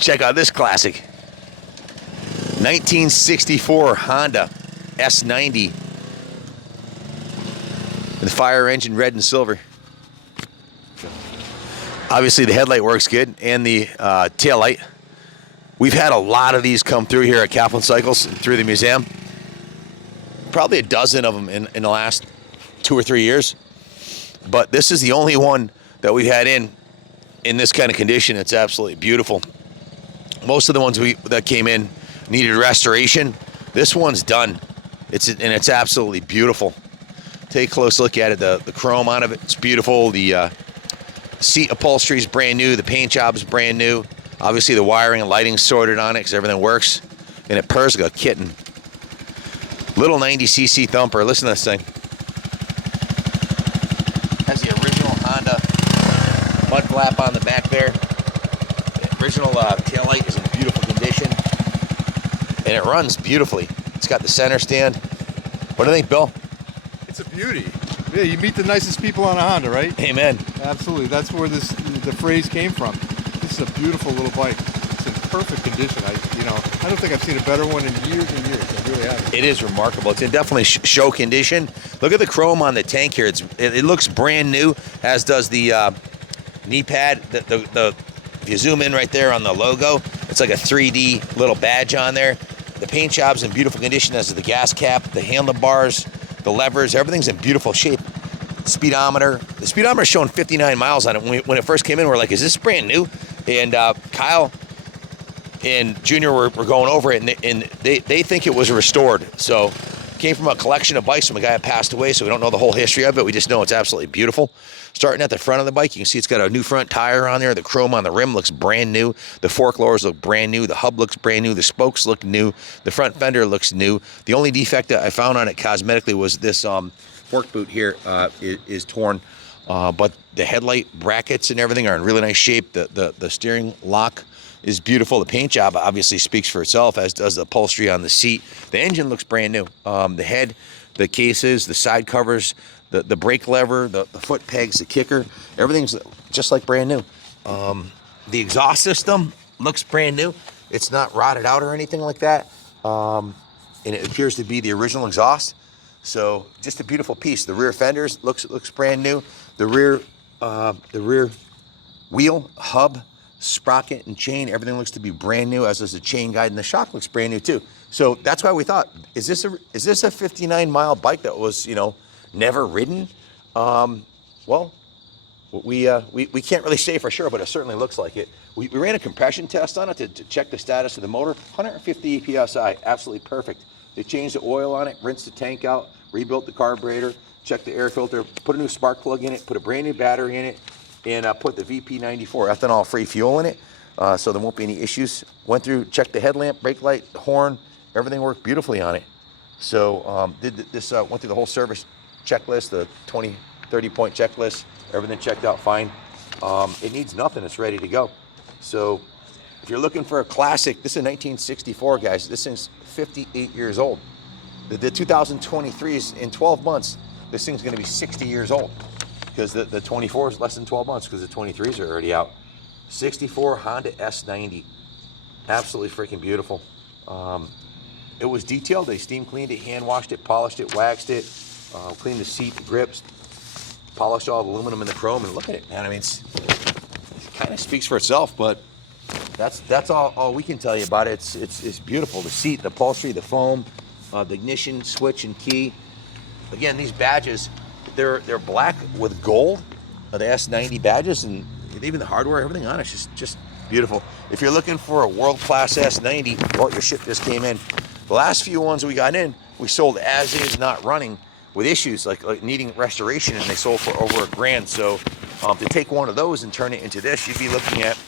Check out this classic. 1964 Honda S90. The fire engine red and silver. Obviously the headlight works good and the tail light. We've had a lot of these come through here at Kaplan Cycles through the museum. Probably a dozen of them in the last 2 or 3 years. But this is the only one that we've had in this kind of condition. It's absolutely beautiful. Most of the ones that came in needed restoration. This one's done. It's absolutely beautiful. Take a close look at it. The chrome on it, it's beautiful. The seat upholstery is brand new. The paint job is brand new. Obviously the wiring and lighting sorted on it because everything works. And it purrs like a kitten. Little 90cc thumper. Listen to this thing. Has the original Honda mud flap on the back there. The original taillight is in beautiful condition. And it runs beautifully. It's got the center stand. What do you think, Bill? It's a beauty. Yeah, you meet the nicest people on a Honda, right? Amen. Absolutely. That's where the phrase came from. This is a beautiful little bike. It's in perfect condition. I don't think I've seen a better one in years and years. I really haven't. It is remarkable. It's in definitely show condition. Look at the chrome on the tank here. It looks brand new, as does the knee pad. If you zoom in right there on the logo, it's like a 3D little badge on there. The paint job's in beautiful condition, as is the gas cap, the handlebars, the levers, everything's in beautiful shape. Speedometer. The speedometer is showing 59 miles on it. When it first came in, we're like, is this brand new? And Kyle and Junior were going over it, and they think it was restored. So it came from a collection of bikes from a guy that passed away, so we don't know the whole history of it. We just know it's absolutely beautiful. Starting at the front of the bike, you can see it's got a new front tire on there. The chrome on the rim looks brand new. The fork lowers look brand new. The hub looks brand new. The spokes look new. The front fender looks new. The only defect that I found on it cosmetically was this fork boot here is torn. But the headlight brackets and everything are in really nice shape. The steering lock is beautiful. The paint job obviously speaks for itself, as does the upholstery on the seat. The engine looks brand new. The head, the cases, the side covers, the brake lever, the foot pegs, the kicker, everything's just like brand new. The exhaust system looks brand new. It's not rotted out or anything like that. And it appears to be the original exhaust. So just a beautiful piece. The rear fenders looks brand new. The rear wheel, hub, sprocket, and chain, everything looks to be brand new, as does the chain guide, and the shock looks brand new too. So that's why we thought, is this a 59-mile bike that was, never ridden? Well, we can't really say for sure, but it certainly looks like it. We ran a compression test on it to check the status of the motor. 150 psi, absolutely perfect. They changed the oil on it, rinsed the tank out, rebuilt the carburetor, checked the air filter, put a new spark plug in it, put a brand new battery in it, and put the VP94 ethanol-free fuel in it, so there won't be any issues. Went through, checked the headlamp, brake light, horn, everything worked beautifully on it. So went through the whole service checklist, the 20, 30-point checklist, everything checked out fine. It needs nothing, it's ready to go. So if you're looking for a classic, this is 1964, guys. This thing's 58 years old. The 2023 is in 12 months. This thing's going to be 60 years old, because the 24 is less than 12 months, because the 23s are already out. 64 Honda S90, absolutely freaking beautiful. It was detailed. They steam cleaned it, hand washed it, polished it, waxed it, cleaned the seat, the grips, polished all the aluminum and the chrome, and look at it, man. I mean, it kind of speaks for itself, but that's all we can tell you about it. It's beautiful. The seat, the upholstery, the foam, the ignition switch and key. Again, these badges, they're black with gold, the S90 badges, and even the hardware, everything on it's just beautiful. If you're looking for a world-class S90, well, your ship just came in. The last few ones we got in, we sold as is, not running, with issues like needing restoration, and they sold for over $1,000. So to take one of those and turn it into this, you'd be looking at,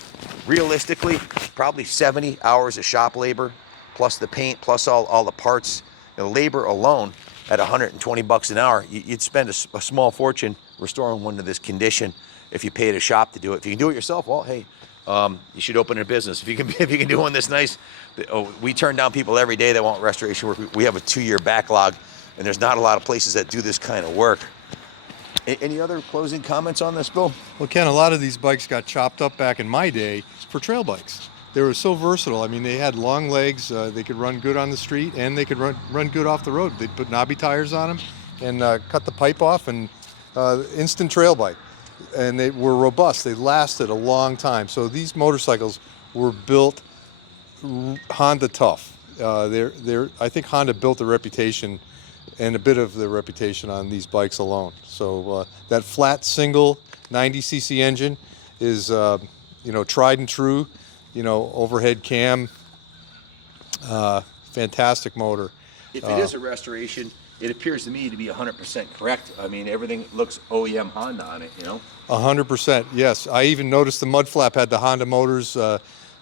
realistically, probably 70 hours of shop labor, plus the paint, plus all the parts. The labor alone, at $120 an hour, you'd spend a small fortune restoring one to this condition if you paid a shop to do it. If you can do it yourself, well, hey, you should open a business. If you can do one this nice, we turn down people every day that want restoration work. We have a 2-year backlog, and there's not a lot of places that do this kind of work. Any other closing comments on this, Bill? Well, Ken, a lot of these bikes got chopped up back in my day for trail bikes. they were so versatile. I mean, they had long legs. They could run good on the street, and they could run good off the road. They'd put knobby tires on them and cut the pipe off, and instant trail bike. And they were robust. They lasted a long time. So these motorcycles were built Honda tough. I think Honda built the reputation and a bit of the reputation on these bikes alone. So that flat single 90cc engine is, you know, tried and true. You know, overhead cam, fantastic motor. If it is a restoration, it appears to me to be 100% correct. I mean, everything looks OEM Honda on it, you know? 100%, yes. I even noticed the mud flap had the Honda Motors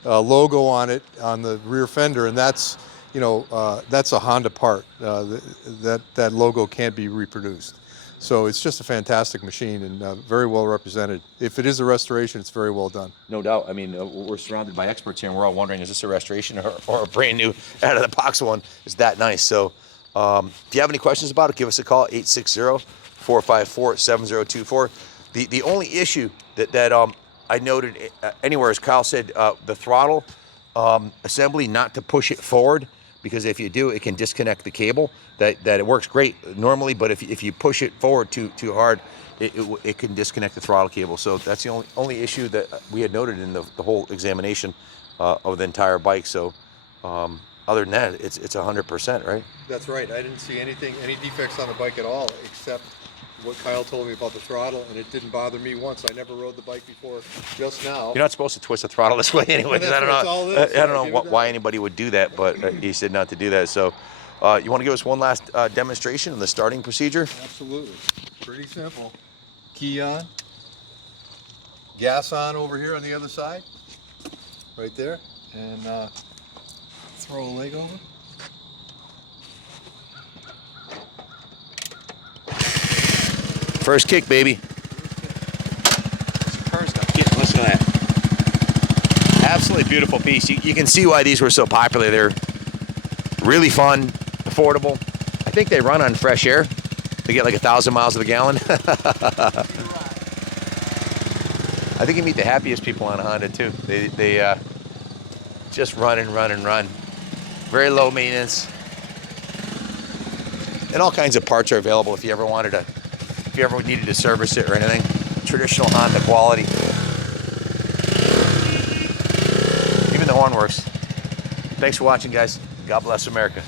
logo on it on the rear fender, and that's, you know, that's a Honda part. That logo can't be reproduced. So it's just a fantastic machine and very well represented. If it is a restoration, it's very well done. No doubt. I mean, we're surrounded by experts here, and we're all wondering, is this a restoration or a brand new out of the box one? It's that nice. So if you have any questions about it, give us a call, 860-454-7024. The only issue that I noted anywhere, as Kyle said, the throttle assembly, not to push it forward, because if you do, it can disconnect the cable. That it works great normally, but if you push it forward too hard, it can disconnect the throttle cable. So that's the only issue that we had noted in the whole examination of the entire bike. So other than that, it's 100%, right? That's right. I didn't see any defects on the bike at all, except what Kyle told me about the throttle, and it didn't bother me once. I never rode the bike before, just now. You're not supposed to twist the throttle this way anyway. I don't know why anybody would do that, but he said not to do that. So you want to give us one last demonstration of the starting procedure? Absolutely. Pretty simple. Key on. Gas on over here on the other side. Right there. And throw a leg over. First kick, baby. Listen to that. Absolutely beautiful piece. You can see why these were so popular. They're really fun, affordable. I think they run on fresh air. They get like 1,000 miles to the gallon. I think you meet the happiest people on a Honda too. They just run and run and run. Very low maintenance. And all kinds of parts are available if you ever needed to service it or anything. Traditional Honda quality. Even the horn works. Thanks for watching, guys. God bless America.